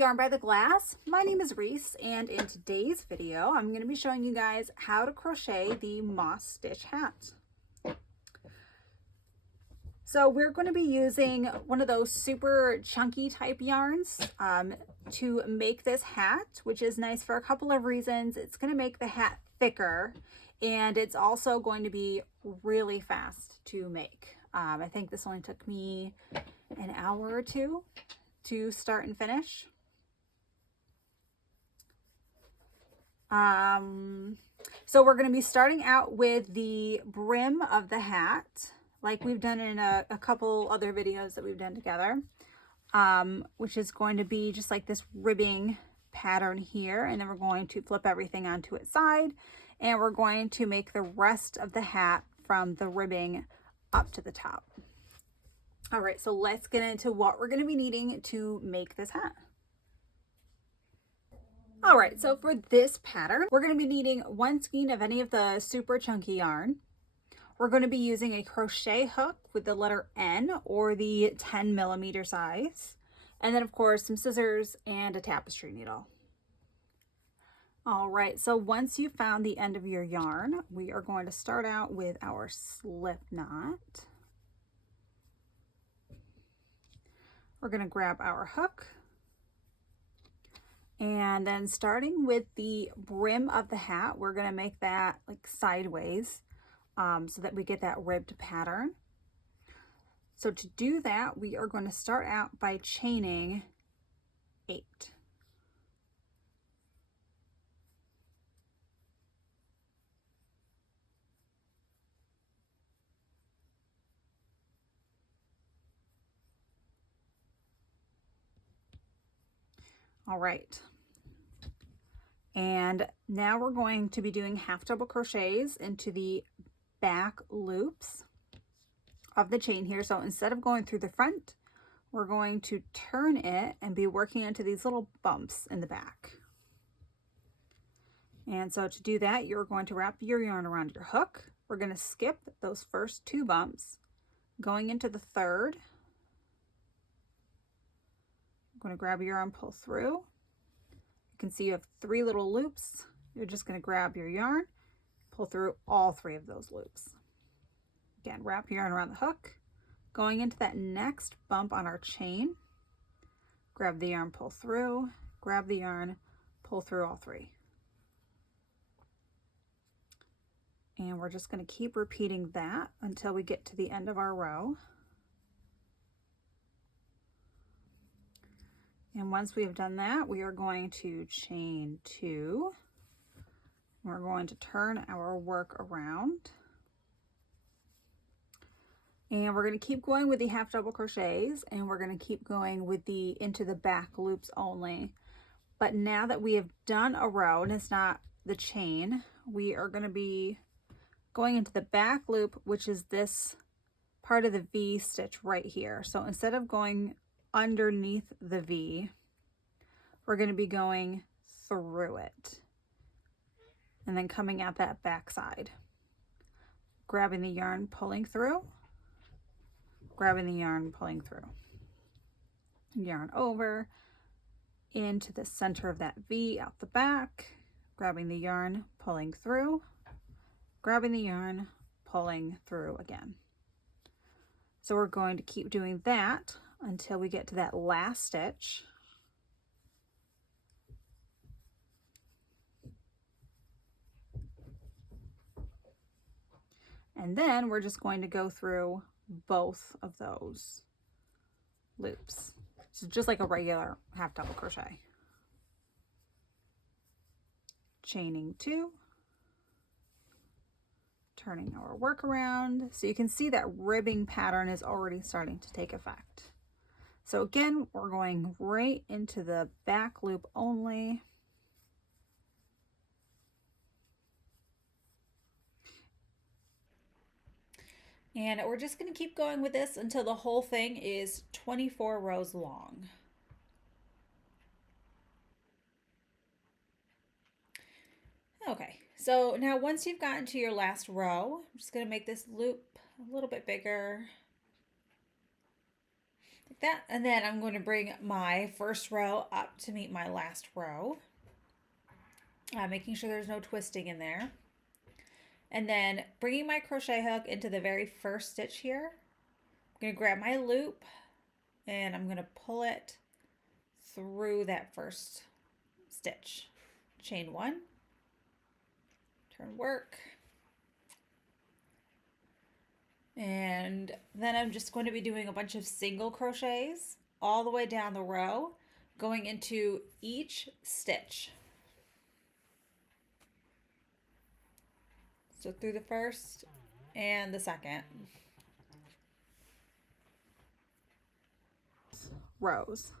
Yarn by the Glass. My name is Reese, and in today's video I'm going to be showing you guys how to crochet the moss stitch hat. So we're going to be using one of those super chunky type yarns to make this hat, which is nice for a couple of reasons. It's going to make the hat thicker, and it's also going to be really fast to make. I think this only took me an hour or two to start and finish. So we're going to be starting out with the brim of the hat, like we've done in a couple other videos that we've done together, which is going to be just like this ribbing pattern here. And then we're going to flip everything onto its side, and we're going to make the rest of the hat from the ribbing up to the top. All right, so let's get into what we're going to be needing to make this hat. All right, so for this pattern, we're going to be needing one skein of any of the super chunky yarn. We're going to be using a crochet hook with the letter N or the 10mm size. And then of course, some scissors and a tapestry needle. All right, so once you've found the end of your yarn, we are going to start out with our slip knot. We're going to grab our hook, and then starting with the brim of the hat, we're going to make that like sideways so that we get that ribbed pattern. So to do that, we are going to start out by chaining 8. All right, and now we're going to be doing half double crochets into the back loops of the chain here. So instead of going through the front, we're going to turn it and be working into these little bumps in the back. And so to do that, you're going to wrap your yarn around your hook. We're going to skip those first 2 bumps, going into the third. I'm going to grab your yarn, pull through. You can see you have 3 little loops. You're just going to grab your yarn, pull through all 3 of those loops. Again, wrap your yarn around the hook, going into that next bump on our chain. Grab the yarn, pull through, grab the yarn, pull through all 3. And we're just going to keep repeating that until we get to the end of our row. And once we have done that, we are going to chain 2. We're going to turn our work around. And we're going to keep going with the half double crochets, and we're going to keep going with the into the back loops only. But now that we have done a row and it's not the chain, we are going to be going into the back loop, which is this part of the V stitch right here. So instead of going underneath the V, we're going to be going through it and then coming out that back side, grabbing the yarn, pulling through, grabbing the yarn, pulling through, yarn over into the center of that V out the back, grabbing the yarn, pulling through, grabbing the yarn, pulling through again. So we're going to keep doing that until we get to that last stitch. And then we're just going to go through both of those loops. So just like a regular half double crochet. Chaining 2. Turning our work around. So you can see that ribbing pattern is already starting to take effect. So again, we're going right into the back loop only. And we're just going to keep going with this until the whole thing is 24 rows long. Okay, so now once you've gotten to your last row, I'm just going to make this loop a little bit bigger. that, and then I'm going to bring my first row up to meet my last row, making sure there's no twisting in there. And then bringing my crochet hook into the very first stitch here. I'm going to grab my loop and I'm going to pull it through that first stitch. Chain 1, turn work, and then I'm just going to be doing a bunch of single crochets all the way down the row, going into each stitch. So through the first and the second rows.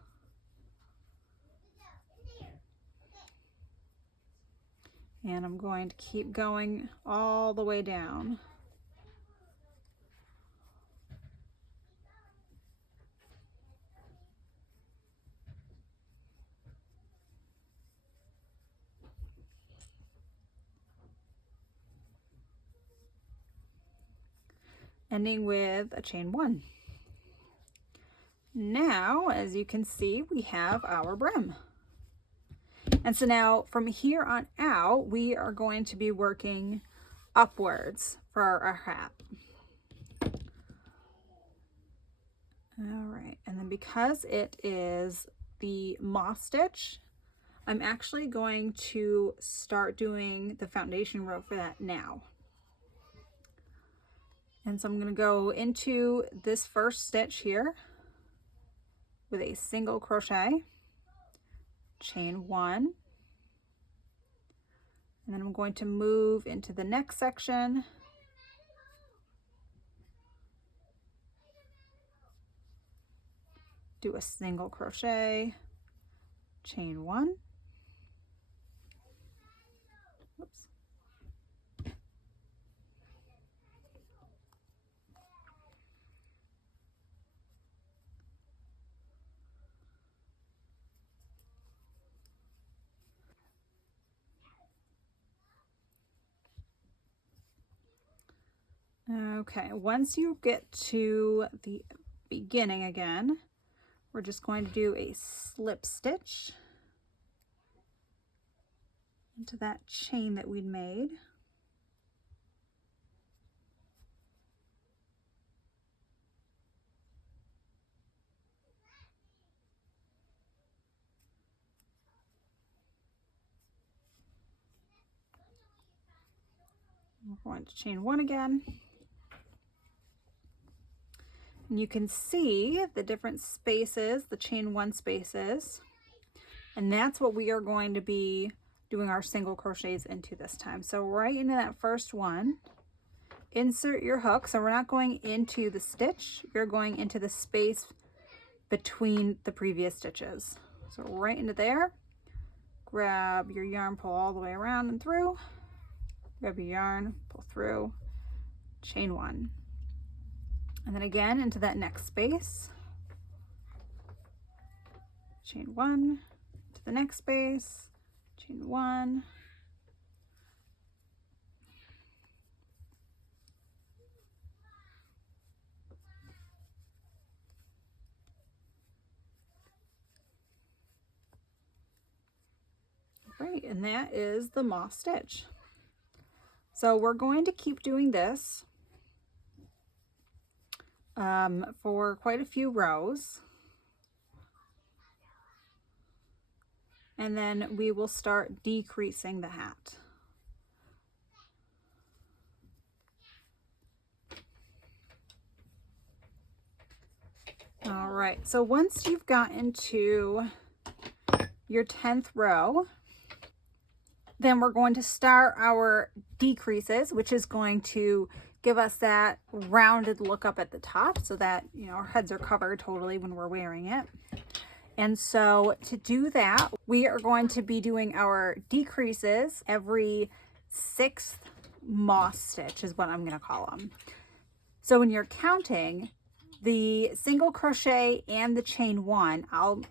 And I'm going to keep going all the way down. Ending with a chain 1. Now, as you can see, we have our brim. And so now from here on out, we are going to be working upwards for our hat. All right, and then because it is the moss stitch, I'm actually going to start doing the foundation row for that now. And so I'm going to go into this first stitch here with a single crochet, chain 1, and then I'm going to move into the next section, do a single crochet, chain 1, oops, okay, once you get to the beginning again, we're just going to do a slip stitch into that chain that we'd made. We're going to chain 1 again. And you can see the different spaces, the chain 1 spaces, and that's what we are going to be doing our single crochets into this time. So right into that first one, insert your hook. So we're not going into the stitch, you're going into the space between the previous stitches. So right into there, grab your yarn, pull all the way around and through, grab your yarn, pull through, chain 1. And then again into that next space, chain 1, to the next space, chain 1, right, and that is the moss stitch. So we're going to keep doing this for quite a few rows, and then we will start decreasing the hat. All right, so once you've gotten to your 10th row, then we're going to start our decreases, which is going to give us that rounded look up at the top so that, you know, our heads are covered totally when we're wearing it. And so to do that, we are going to be doing our decreases every 6th moss stitch is what I'm going to call them. So when you're counting, the single crochet and the chain 1,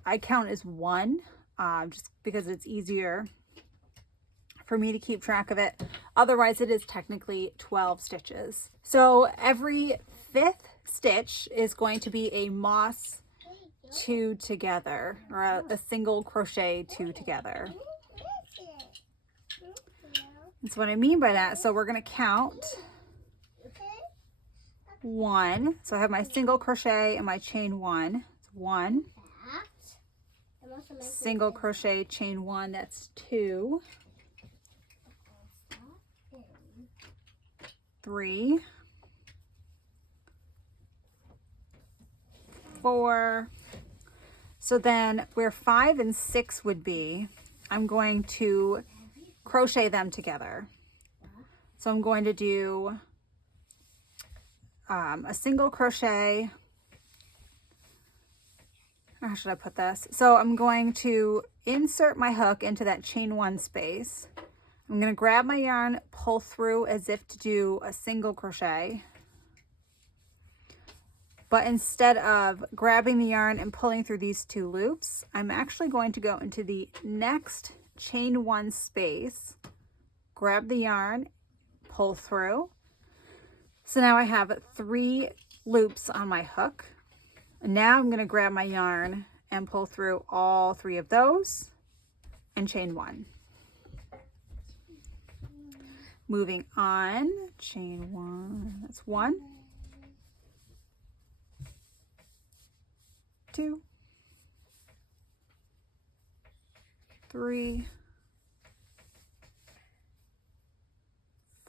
I count as 1, just because it's easier for me to keep track of it. Otherwise, it is technically 12 stitches. So every 5th stitch is going to be a moss two together, or a single crochet two together. That's what I mean by that. So we're going to count 1. So I have my single crochet and my chain 1. It's 1. Single crochet, chain 1, that's 2. 3. 4. So then where 5 and 6 would be, I'm going to crochet them together. So I'm going to do a single crochet. How should I put this? So I'm going to insert my hook into that chain 1 space. I'm going to grab my yarn, pull through as if to do a single crochet. But instead of grabbing the yarn and pulling through these 2 loops, I'm actually going to go into the next chain 1 space, grab the yarn, pull through. So now I have 3 loops on my hook. And now I'm going to grab my yarn and pull through all 3 of those and chain 1. Moving on, chain 1, that's 1, 2, 3,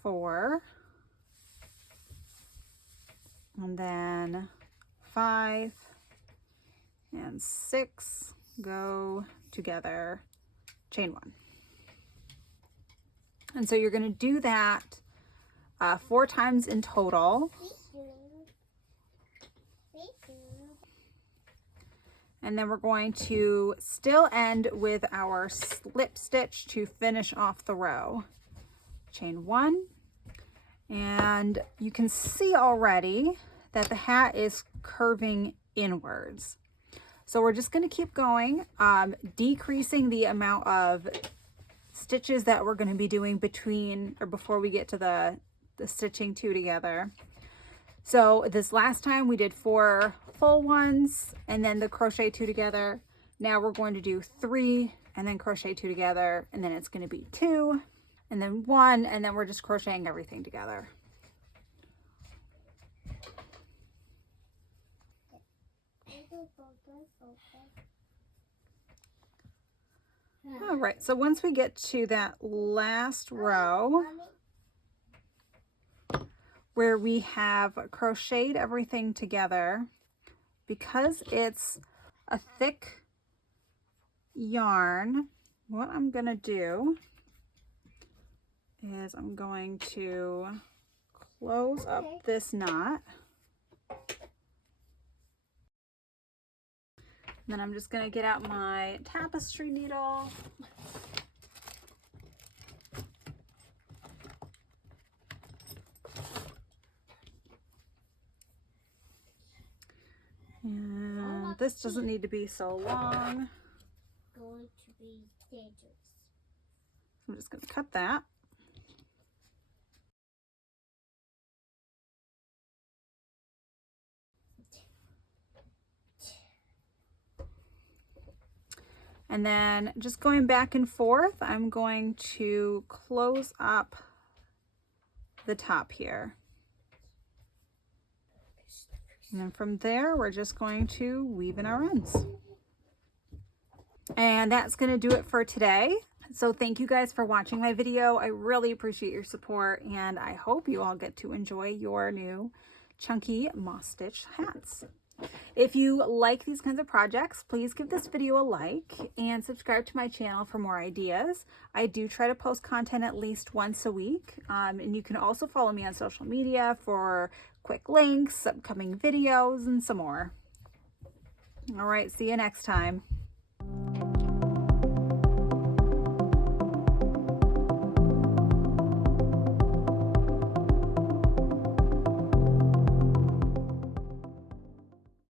4, and then 5 and 6 go together, chain 1. And so you're going to do that 4 times in total. And then we're going to still end with our slip stitch to finish off the row. Chain 1, and you can see already that the hat is curving inwards. So we're just going to keep going, decreasing the amount of stitches that we're going to be doing between or before we get to the stitching 2 together. So this last time we did 4 full ones and then the crochet 2 together. Now we're going to do 3 and then crochet 2 together, and then it's going to be 2 and then 1, and then we're just crocheting everything together. All right, so once we get to that last row where we have crocheted everything together, because it's a thick yarn, what I'm going to do is I'm going to close up this knot. And then I'm just going to get out my tapestry needle. And this doesn't need to be so long. Going to be dangerous. I'm just going to cut that. And then just going back and forth, I'm going to close up the top here. And then from there, we're just going to weave in our ends. And that's going to do it for today. So thank you guys for watching my video. I really appreciate your support, and I hope you all get to enjoy your new chunky moss stitch hats. If you like these kinds of projects, please give this video a like and subscribe to my channel for more ideas. I do try to post content at least once a week, and you can also follow me on social media for quick links, upcoming videos, and some more. All right, see you next time.